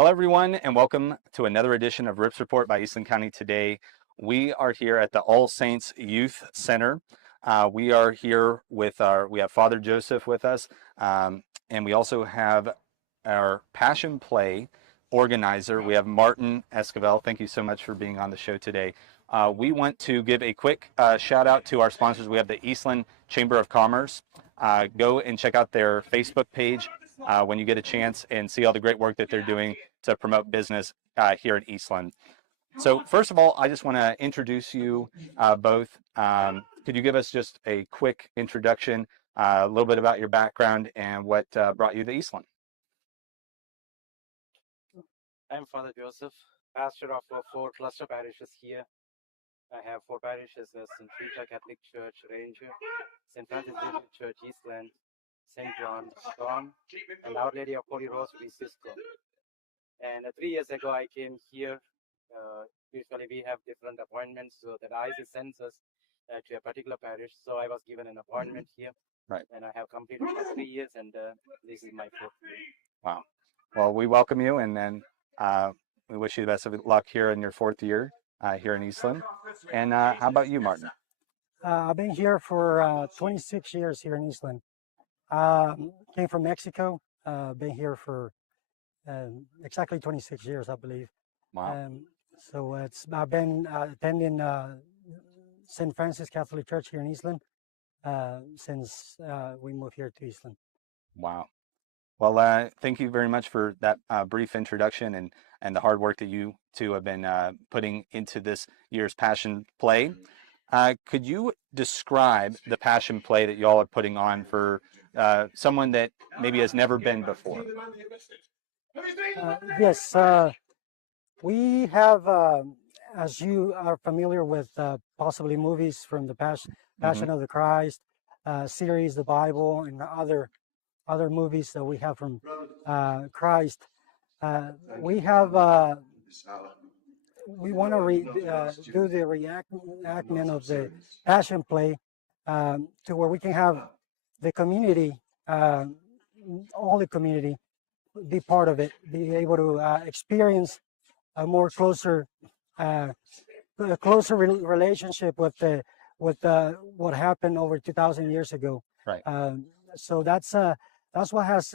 Hello, everyone, and welcome to another edition of Rips Report by Eastland County Today. We are here at the All Saints Youth Center. We are here with we have Father Joseph with us, and we also have our Passion Play organizer. We have Martin Esquivel. Thank you so much for being on the show today. We want to give a quick shout out to our sponsors. We have the Eastland Chamber of Commerce. Go and check out their Facebook page when you get a chance and see all the great work that they're doing to promote business here in Eastland. So first of all, I just want to introduce you both. Could you give us just a quick introduction, a little bit about your background and what brought you to Eastland? I'm Father Joseph, pastor of 4 cluster parishes here. I have 4 parishes: St. Rita Catholic Church, Ranger, St. Francis Xavier Church, Eastland, St. John, Dawn, and Our Lady of Holy Rosary, Cisco. And 3 years ago, I came here. Usually, we have different appointments, so the diocese sends us to a particular parish. So I was given an appointment here, Right. And I have completed my 3 years, and this is my 4th year. Wow. Well, we welcome you, and then we wish you the best of luck here in your 4th year here in Eastland. And how about you, Martin? I've been here for 26 years here in Eastland. Came from Mexico. Been here for exactly 26 years, I believe. Wow. So I've been attending St. Francis Catholic Church here in Eastland since we moved here to Eastland. Wow. Well, thank you very much for that brief introduction and the hard work that you two have been putting into this year's Passion Play. Could you describe the Passion Play that y'all are putting on for someone that maybe has never been before? Yes, we have, as you are familiar with, possibly movies from the Passion of the Christ series, the Bible, and other movies that we have from Christ. We want to do the reenactment of the Passion Play to where we can have the community, all the community, be part of it, be able to experience a more closer relationship with what happened over 2,000 years ago. Right. So that's what has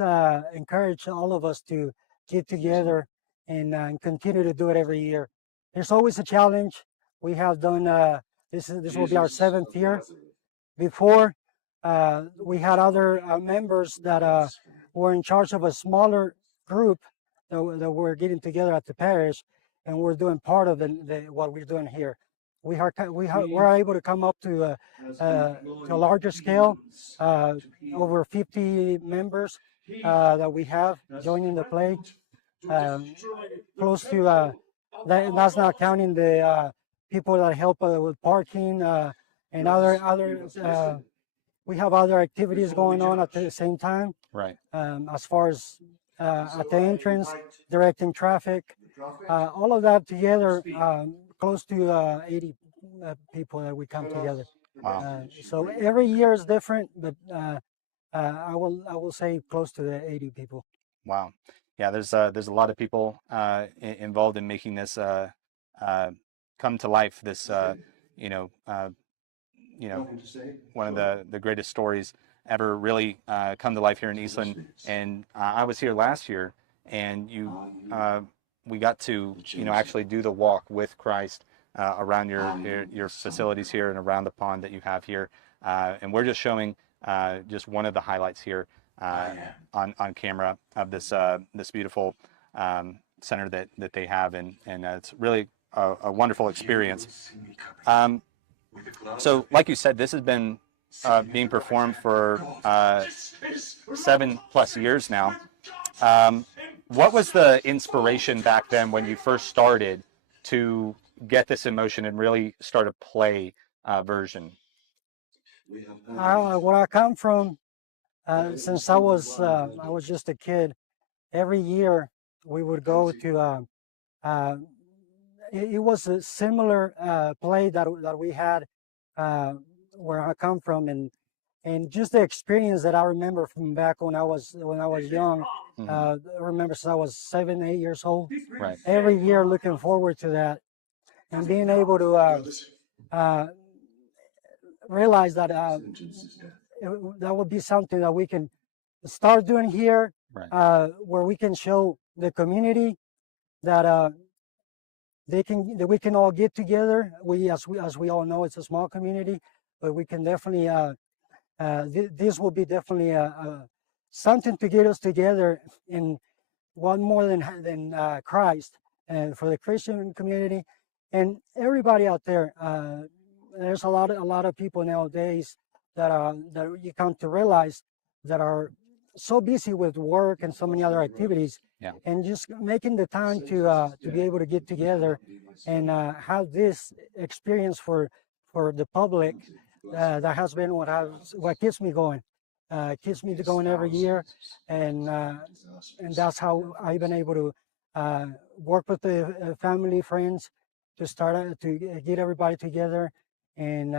encouraged all of us to get together and continue to do it every year. There's always a challenge. We have done this will be our 7th year. Before we had other members that were in charge of a smaller group that were getting together at the parish, and we're doing part of what we're doing here. We're able to come up to a larger scale, over 50 members that we have joining the play. Close to that's not counting the people that help with parking and other. We have other activities going on at the same time. Right. As far as at the entrance, directing traffic, all of that together, close to 80 people that we come together. Wow. So every year is different, but I will say close to the 80 people. Wow. Yeah, there's a lot of people involved in making this come to life. This one of the greatest stories ever really come to life here in Eastland. And I was here last year, and we got to actually do the walk with Christ around your facilities here and around the pond that you have here. And we're just showing just one of the highlights here on camera of this beautiful center that they have, and it's really a wonderful experience. So, like you said, this has been being performed for 7+ years now. What was the inspiration back then when you first started to get this in motion and really start a play version? Where I come from, since I was just a kid, every year we would go to. It was a similar play that we had where I come from, and and just the experience that I remember from back when I was young. Mhm. I remember since I was 7, 8 years old. Right. Every year, looking forward to that, and being able to realize that that would be something that we can start doing here, Right. where we can show the community that that we can all get together. As we all know, it's a small community, but we can definitely this will be definitely something to get us together in one more than Christ, and for the Christian community and everybody out there. There's a lot of people nowadays that you come to realize that are so busy with work and so many other activities, Yeah. and just making the time to be able to get together and have this experience for the public. That has been what keeps me going. Keeps me going every year, and that's how I've been able to work with the family, friends, to start to get everybody together and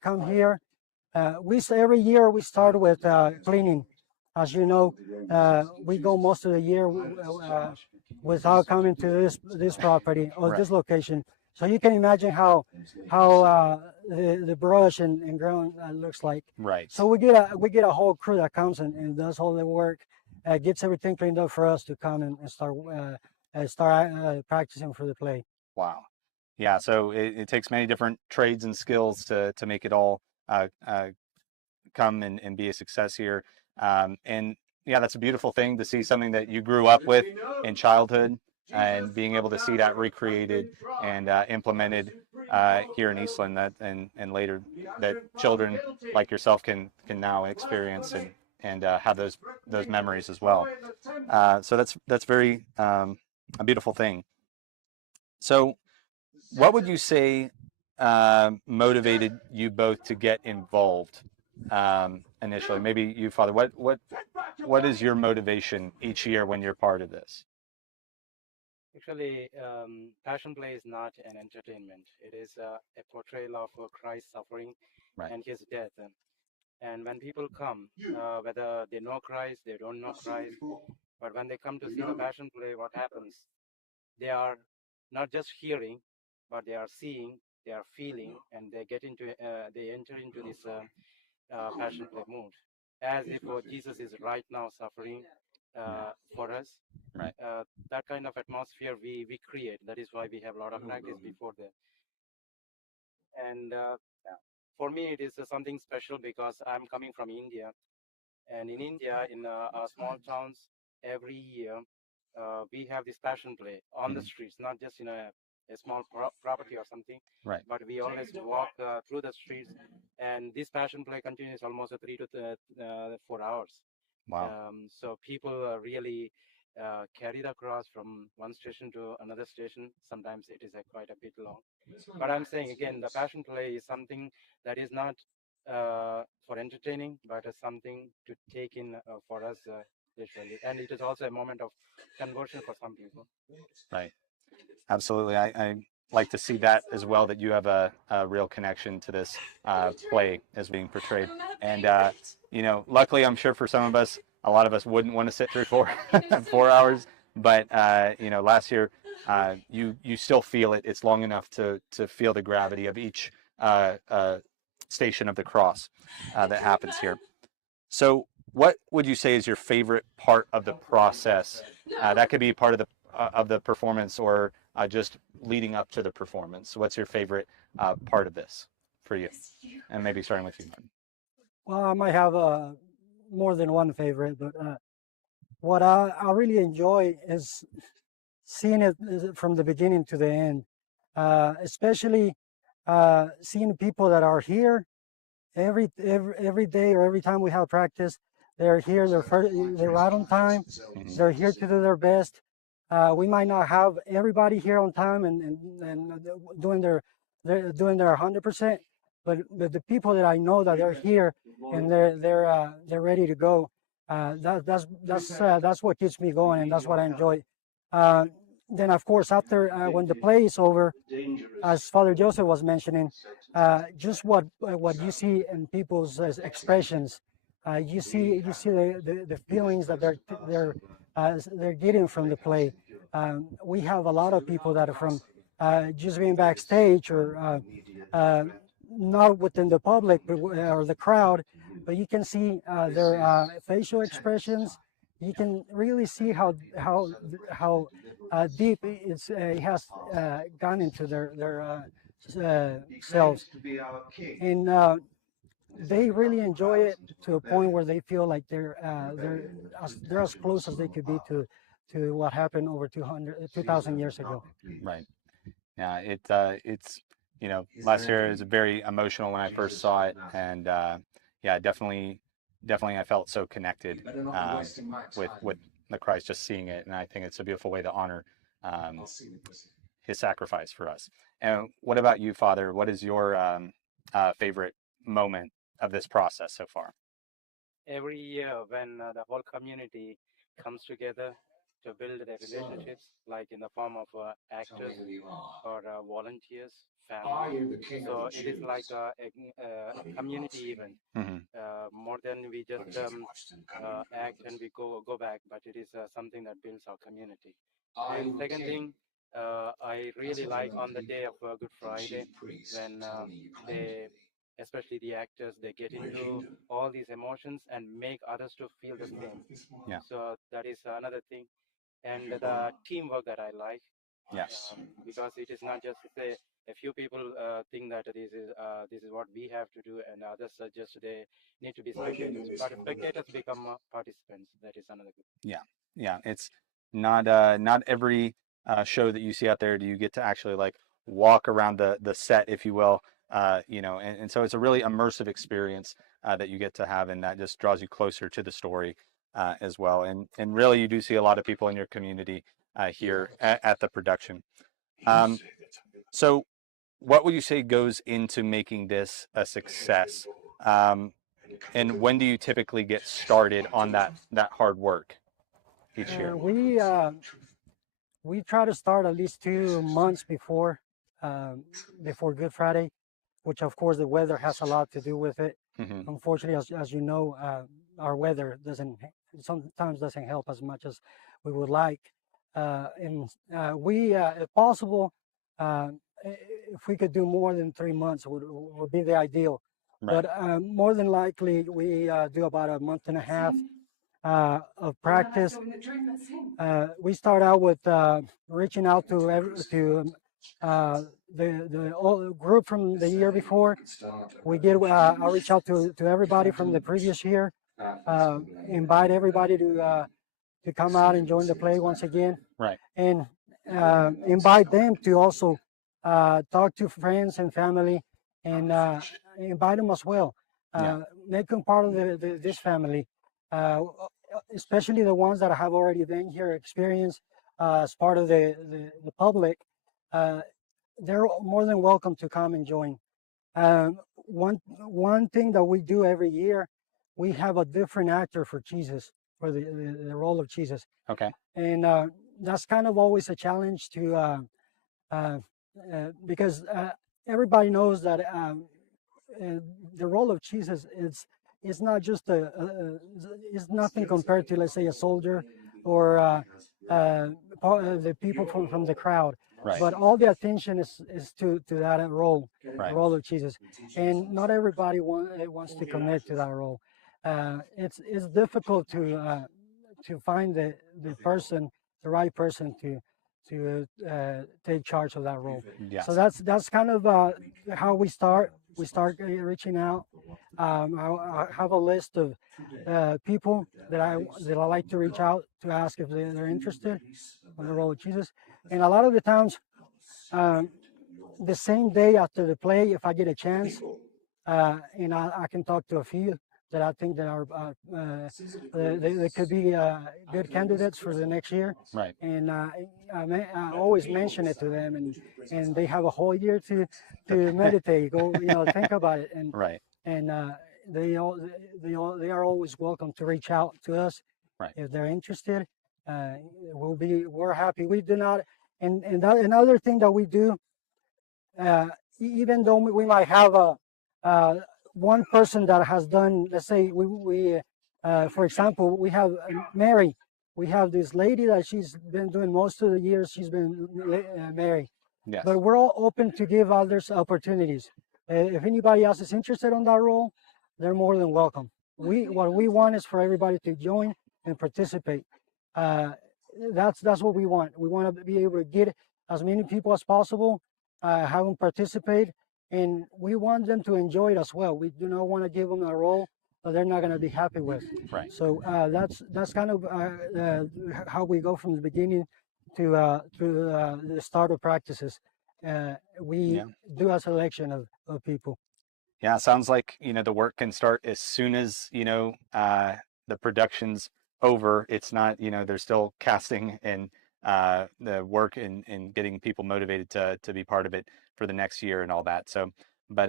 come here. Every year we start with cleaning. As you know, we go most of the year without coming to this property or Right. this location. So you can imagine how the brush and ground looks like. Right. So we get a whole crew that comes and does all the work, gets everything cleaned up for us to come and start practicing for the play. Wow. Yeah. So it takes many different trades and skills to make it all come and be a success here. And yeah, that's a beautiful thing to see something that you grew up with in childhood and being able to see that recreated and implemented here in Eastland, that and later that children like yourself can now experience and have those memories as well. So that's very a beautiful thing. So what would you say motivated you both to get involved initially? Maybe you, Father. What is your motivation each year when you're part of this? Actually, Passion Play is not an entertainment. It is a portrayal of Christ's suffering Right. and his death. And when people come, whether they know Christ, they don't know Christ, but when they come to see the Passion Play, what happens? They are not just hearing, but they are seeing, they are feeling, and they enter into this Passion Play mood, as if Jesus is right now suffering for us. Right. That kind of atmosphere we create. That is why we have a lot of practice before that. And for me, it is something special because I'm coming from India. And in India, in our small towns, every year we have this Passion Play on the streets, not just in a small property or something, Right. but we always walk through the streets. And this Passion Play continues almost 3 to 4 hours. Wow. So people really carry the cross from one station to another station. Sometimes it is quite a bit long. But I'm saying again, the Passion Play is something that is not for entertaining, but something to take in for us literally. And it is also a moment of conversion for some people. Right. Absolutely. I like to see that as well, that you have a real connection to this play as being portrayed. And, luckily, I'm sure for some of us, a lot of us wouldn't want to sit through 4 hours. But, last year, you still feel it. It's long enough to feel the gravity of each station of the cross that happens here. So what would you say is your favorite part of the process? That could be part of the performance, or just leading up to the performance. What's your favorite part of this for you? And maybe starting with you, Martin. Well, I might have more than one favorite, but what I really enjoy is seeing it from the beginning to the end, especially seeing the people that are here every day or every time we have practice. They're here. They're right on time. Mhm. They're here to do their best. We might not have everybody here on time and doing doing their 100%, but the people that I know that they're here and they're ready to go. That's what keeps me going, and that's what I enjoy. Uh, then of course after when the play is over, as Father Joseph was mentioning, just what you see in people's expressions, you see the feelings that they're getting from the play. We have a lot of people that are from just being backstage or not within the public or the crowd, but you can see their facial expressions. You can really see how deep it has gone into their selves, and they really enjoy it to a point where they feel like they're as close as they could be to what happened over 2,000 years ago. Right. Yeah, it's last year it was very emotional when I first saw it, and yeah, definitely I felt so connected with the Christ just seeing it, and I think it's a beautiful way to honor um, his sacrifice for us. And what about you, Father? What is your favorite moment of this process so far? Every year, when the whole community comes together to build their relationships, like in the form of actors or volunteers, families. So it is like a community event. Hmm. More than we just act and we go back, but it is something that builds our community. And second thing, I really like on the day of Good Friday when they, especially the actors, they get into all these emotions and make others to feel the same. Yeah. So that is another thing, and the teamwork that I like, Yes. because it is not just to say a few people think that this is what we have to do, and others just they need to be spectators. But spectators become participants. That is another good. Yeah. Yeah. It's not every show that you see out there do you get to actually like walk around the set, if you will. And so it's a really immersive experience that you get to have, and that just draws you closer to the story as well. And really, you do see a lot of people in your community here at the production. Um, so, what would you say goes into making this a success? Um, and when do you typically get started on that hard work each year? We try to start at least 2 months um, before Good Friday, which of course the weather has a lot to do with it. Hmm. Unfortunately, as you know, our weather doesn't sometimes doesn't help as much as we would like. And we, if possible, uh, if we could do more than 3 months, would be the ideal. Right. But more than likely, we do about a month and a half of practice. We start out with reaching out to the old group from the year before. We get I'll reach out to everybody from the previous year, invite everybody to come out and join the play once again, Right. and invite them to also talk to friends and family, and invite them as well. Yeah. Make them part of this family, especially the ones that have already been here, experienced as part of the public. Uh, they're more than welcome to come and join. One thing that we do every year, we have a different actor for Jesus, for the role of Jesus, Okay. and that's kind of always a challenge to uh, because everybody knows that the role of Jesus is not just is nothing compared to, let's say, a soldier or the people from the crowd. Right. But all the attention is to that role, Right. the role of Jesus, and not everybody wants to commit to that role. It's difficult to find the person, the right person to take charge of that role. Yes. So that's kind of how we start. We start reaching out. I have a list of people that I like to reach out to ask if they're interested in the role of Jesus. And a lot of the times, um, the same day after the play, if I get a chance, and I can talk to a few that I think that are they could be good candidates for the next year. Right. And I always mention it to them, and they have a whole year to meditate, think about it, Right. and they are always welcome to reach out to us Right. if they're interested. uh, we're happy. We do not, and another thing that we do, even though we might have uh, one person that has done, let's say for example, we have Mary. We have this lady that she's been doing most of the years. She's been Mary, Yes. but we're all open to give others opportunities. If anybody else is interested on that role, they're more than welcome. What we want is for everybody to join and participate. Uh, that's what we want. We want to be able to get as many people as possible, have them participate, and we want them to enjoy it as well. We do not want to give them a role that they're not going to be happy with. Right. So that's kind of how we go from the beginning to the start of practices. We Yeah. do a selection of people. Yeah, sounds like, the work can start as soon as, the production's over. It's not, they're still casting and the work and getting people motivated to be part of it for the next year and all that. So, but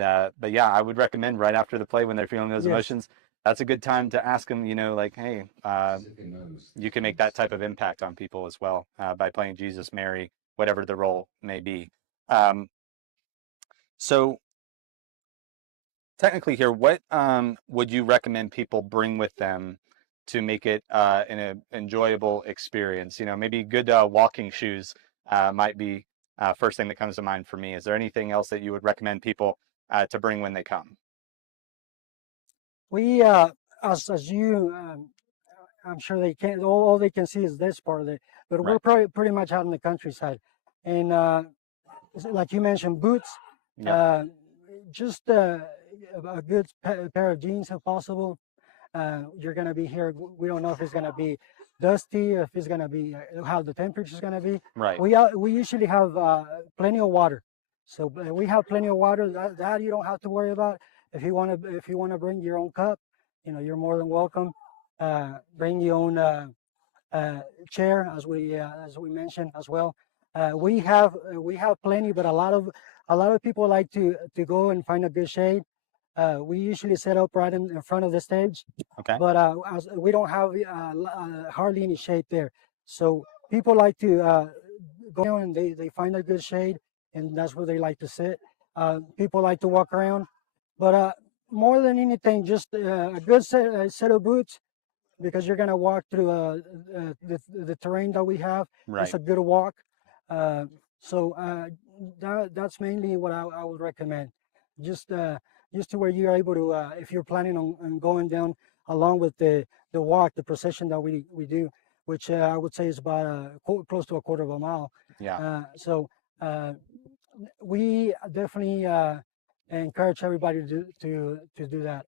yeah, I would recommend right after the play when they're feeling those Yes. emotions, that's a good time to ask them, like, hey, you can make that type of impact on people as well by playing Jesus, Mary, whatever the role may be. So technically here, what would you recommend people bring with them to make it an enjoyable experience? Maybe good walking shoes might be first thing that comes to mind for me. Is there anything else that you would recommend people to bring when they come? We as you I'm sure they can't. All they can see is this part of it, but we're Right. probably pretty much out in the countryside, and like you mentioned, boots. Yep. Just a good pair of jeans if possible. You're gonna be here. We don't know if it's gonna be dusty, if it's gonna be how the temperature is gonna be. Right. We usually have plenty of water, so we have plenty of water. That you don't have to worry about. If you wanna bring your own cup, you're more than welcome. Bring your own chair, as we mentioned as well. We have plenty, but a lot of people like to go and find a good shade. We usually set up right in front of the stage, Okay. but we don't have hardly any shade there. So people like to go and they find a good shade, and that's where they like to sit. People like to walk around, but more than anything, just a good set of boots, because you're gonna walk through the terrain that we have. Right. It's a good walk. So that's mainly what I would recommend. Just to where you're able to, if you're planning on going down along with the walk, the procession that we do, which I would say is about close to a quarter of a mile. Yeah. So we definitely encourage everybody to do that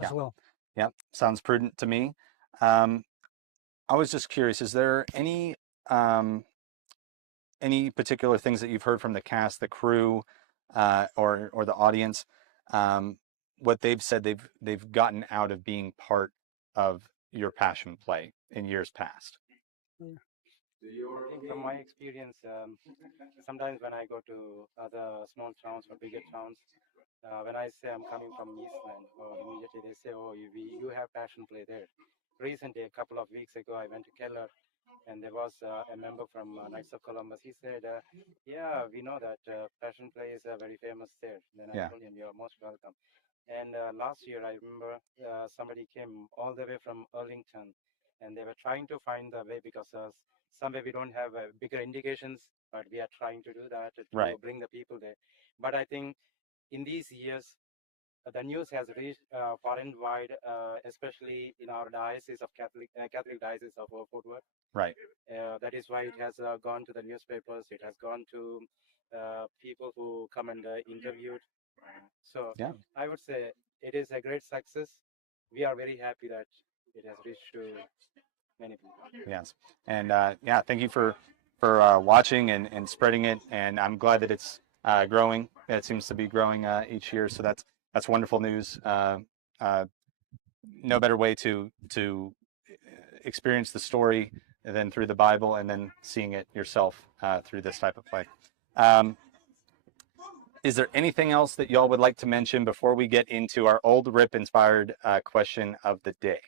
as Yeah. well. Yep. Sounds prudent to me. I was just curious, is there any particular things that you've heard from the cast, the crew, or the audience, what they've said they've gotten out of being part of your passion play in years past? I think from my experience, sometimes when I go to other small towns or bigger towns, when I say I'm coming from Eastland, or immediately they say, "Oh, you have passion play there." Recently, a couple of weeks ago, I went to Keller, and there was a member from Knights of Columbus. He said, "Yeah, we know that passion play is very famous there." Then I Yeah. told him, "You're most welcome." And last year, I remember somebody came all the way from Arlington, and they were trying to find the way because somewhere we don't have bigger indications, but we are trying to do that to Right. bring the people there. But I think in these years, the news has reached far and wide, especially in our diocese of Catholic diocese of Fort Worth. Right. That is why it has gone to the newspapers. It has gone to people who come and interviewed. So Yeah. I would say it is a great success. We are very happy that it has reached to many people. Yes. And yeah, thank you for watching and spreading it. And I'm glad that it's growing. It seems to be growing each year. So that's wonderful news. No better way to experience the story than through the Bible, and then seeing it yourself through this type of play. Is there anything else that y'all would like to mention before we get into our old Rip inspired question of the day?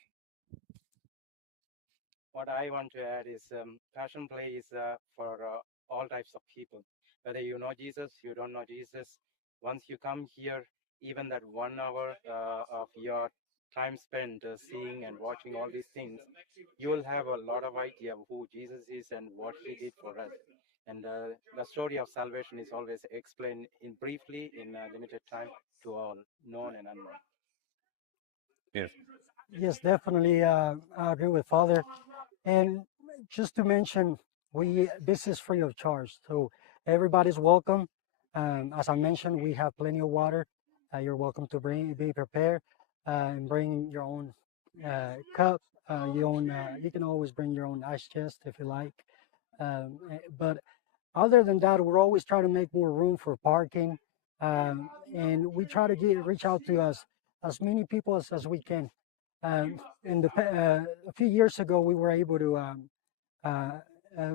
what I want to add is passion play is for all types of people. Whether you know Jesus, you don't know Jesus, once you come here, even that 1 hour of your time spent seeing and watching all these things, you will have a lot of idea of who Jesus is and what he did for us. And the story of salvation is always explained in briefly in a limited time to all, known and unknown. Beautiful. Yes, definitely. I agree with Father. And just to mention, this is free of charge, so everybody's welcome. As I mentioned, we have plenty of water. You're welcome to be prepared, and bring your own cup. You can always bring your own ice chest if you like. But other than that, we're always trying to make more room for parking, and we try to reach out to as many people as we can. A few years ago, we were able to uh,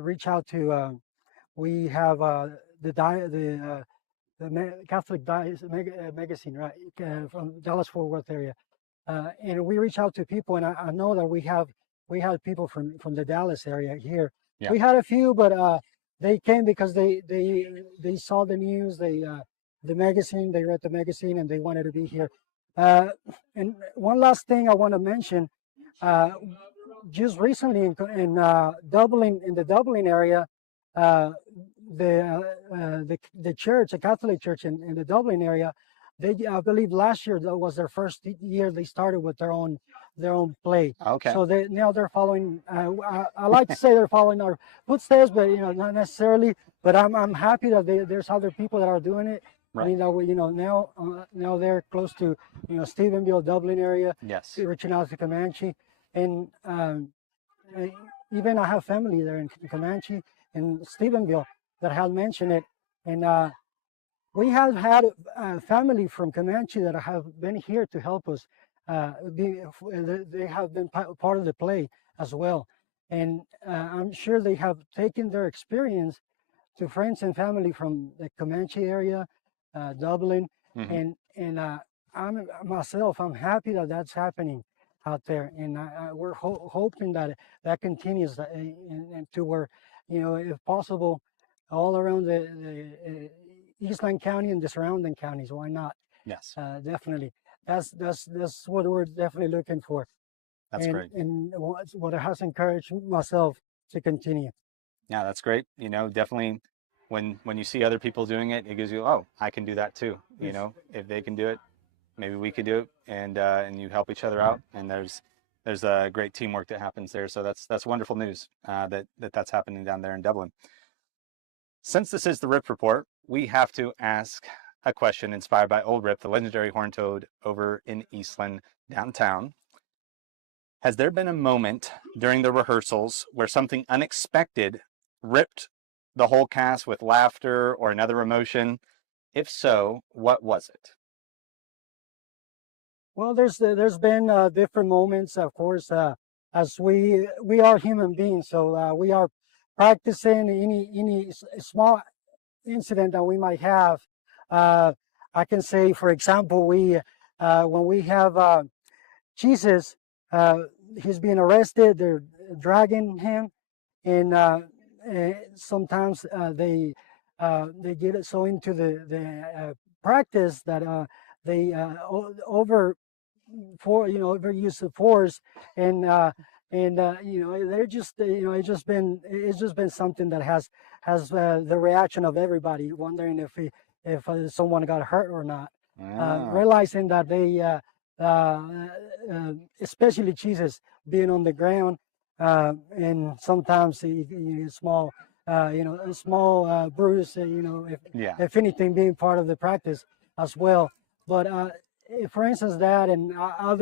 reach out to. We have the Catholic magazine, right, from Dallas Fort Worth area, and we reach out to people, and I know that we had people from the Dallas area here. Yeah. We had a few, but they came because they saw the news, the magazine, they read the magazine, and they wanted to be here. Uh, and one last thing I want to mention, uh, just recently in Dublin, in the Dublin area, uh, the church, the Catholic church in the Dublin area, they I believe last year that was their first year they started with their own play. Okay. So now they're following. I like to say they're following our footsteps, but not necessarily. But I'm happy that there's other people that are doing it. Right. I mean that we now they're close to Stephenville, Dublin area, Yes. reaching out to Comanche, and uh, even I have family there in Comanche in Stephenville that have mentioned it, and we have had family from Comanche that have been here to help us. They have been part of the play as well, and I'm sure they have taken their experience to friends and family from the Comanche area, Dublin, Hmm. and I'm happy that that's happening out there, and we're hoping that that continues, and to where, if possible, all around the Eastland County and the surrounding counties. Why not? Yes. Definitely, that's what we're definitely looking for, That's great. and what has encouraged myself to continue. Yeah, that's great. Definitely when you see other people doing it, it gives you, oh, I can do that too. Yes. If they can do it, maybe we could do it, and you help each other out, and there's a great teamwork that happens there. So that's wonderful news, that's happening down there in Dublin. Since this is the Rip Report, we have to ask a question inspired by Old Rip, the legendary horn toad over in Eastland downtown. Has there been a moment during the rehearsals where something unexpected ripped the whole cast with laughter or another emotion? If so, what was it? Well, there's been different moments, of course, as we are human beings, so we are practicing any small incident that we might have. Uh, I can say, for example, we when we have Jesus, uh, he's being arrested. They're dragging him, and sometimes they get it so into the practice that they over for overuse of force, and they're just it's just been something that has the reaction of everybody wondering if someone got hurt or not, realizing that they especially Jesus being on the ground, and sometimes small a small bruise, Yeah. if anything, being part of the practice as well. But for instance, that and uh,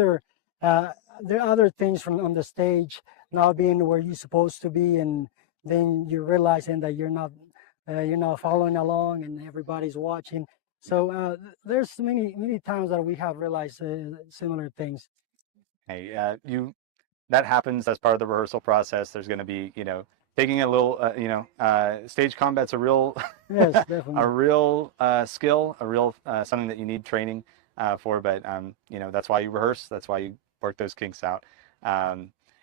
there are other things from on the stage not being where you're supposed to be, and then you're realizing that you're not following along, and everybody's watching. So there's many times that we have realized similar things. Hey, that happens as part of the rehearsal process. There's going to be, taking a little, stage combat's a real, Yes, a definitely. real skill, a real something that you need training for. But that's why you rehearse. That's why you work those kinks out.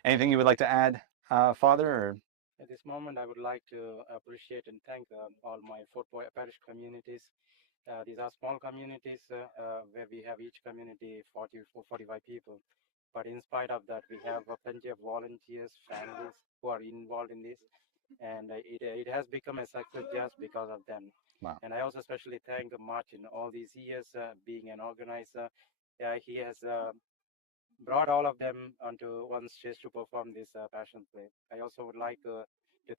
Anything you would like to add, Father? Or... At this moment, I would like to appreciate and thank all my Fort Parish communities. These are small communities where we have each community 40 or 45 people. But in spite of that, we have plenty of volunteers, families who are involved in this. And it has become a success just because of them. Wow. And I also especially thank Martin all these years being an organizer. He has brought all of them onto one stage to perform this passion play. I also would like to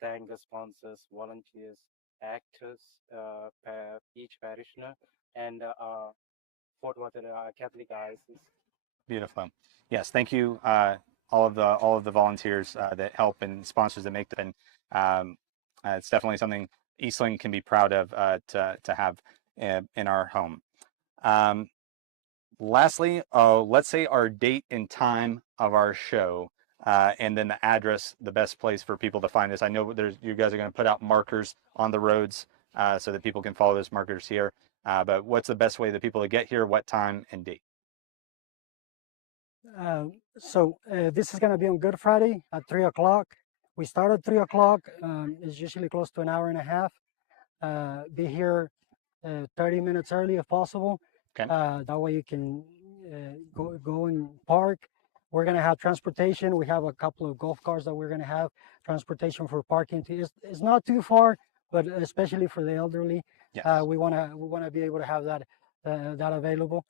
thank the sponsors, volunteers, actors, each parishioner, and Fort Worth Catholic Diocese. Beautiful. Yes, thank you, all of the volunteers that help and sponsors that make that. And it's definitely something Eastland can be proud of to have in our home. Lastly, let's say our date and time of our show, and then the address, the best place for people to find us. I know you guys are going to put out markers on the roads so that people can follow those markers here. But what's the best way that people to get here? What time and date? This is going to be on Good Friday at 3 o'clock. We start at 3 o'clock. It's usually close to an hour and a half. Be here 30 minutes early if possible. Okay. That way you can go and park. We're going to have transportation. We have a couple of golf carts that we're going to have transportation for parking. It's not too far, but especially for the elderly, Yes. we want to be able to have that available.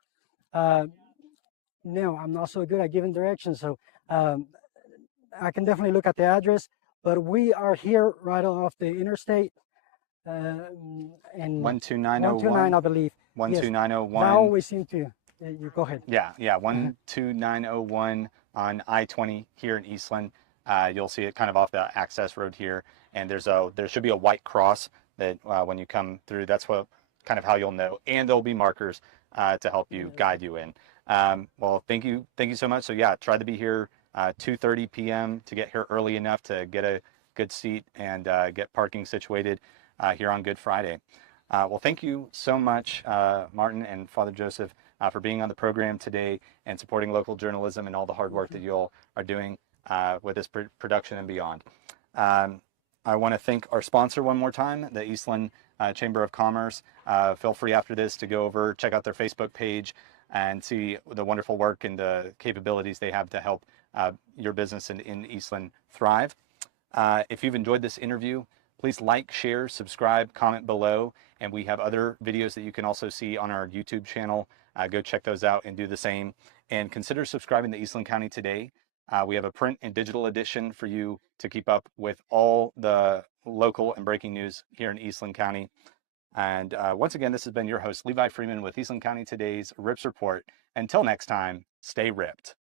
No, I'm not so good at giving directions, so I can definitely look at the address. But we are here right off the interstate, and 129, I believe. 12901. That always seem to. You go ahead. Yeah, 12901 on I-20 here in Eastland. You'll see it kind of off the access road here, and there should be a white cross that when you come through, that's what kind of how you'll know, and there'll be markers to help you guide you in. Well, thank you so much. So yeah, try to be here 2:30 p.m. to get here early enough to get a good seat and get parking situated here on Good Friday. Well, thank you so much, Martin and Father Joseph, for being on the program today and supporting local journalism and all the hard work that you all are doing with this production and beyond. I want to thank our sponsor one more time, the Eastland Chamber of Commerce. Feel free after this to go over, check out their Facebook page, and see the wonderful work and the capabilities they have to help your business in Eastland thrive. If you've enjoyed this interview, please like, share, subscribe, comment below, and we have other videos that you can also see on our YouTube channel. Go check those out and do the same. And consider subscribing to Eastland County Today. We have a print and digital edition for you to keep up with all the local and breaking news here in Eastland County. And once again, this has been your host, Levi Freeman with Eastland County Today's Rips Report. Until next time, stay ripped.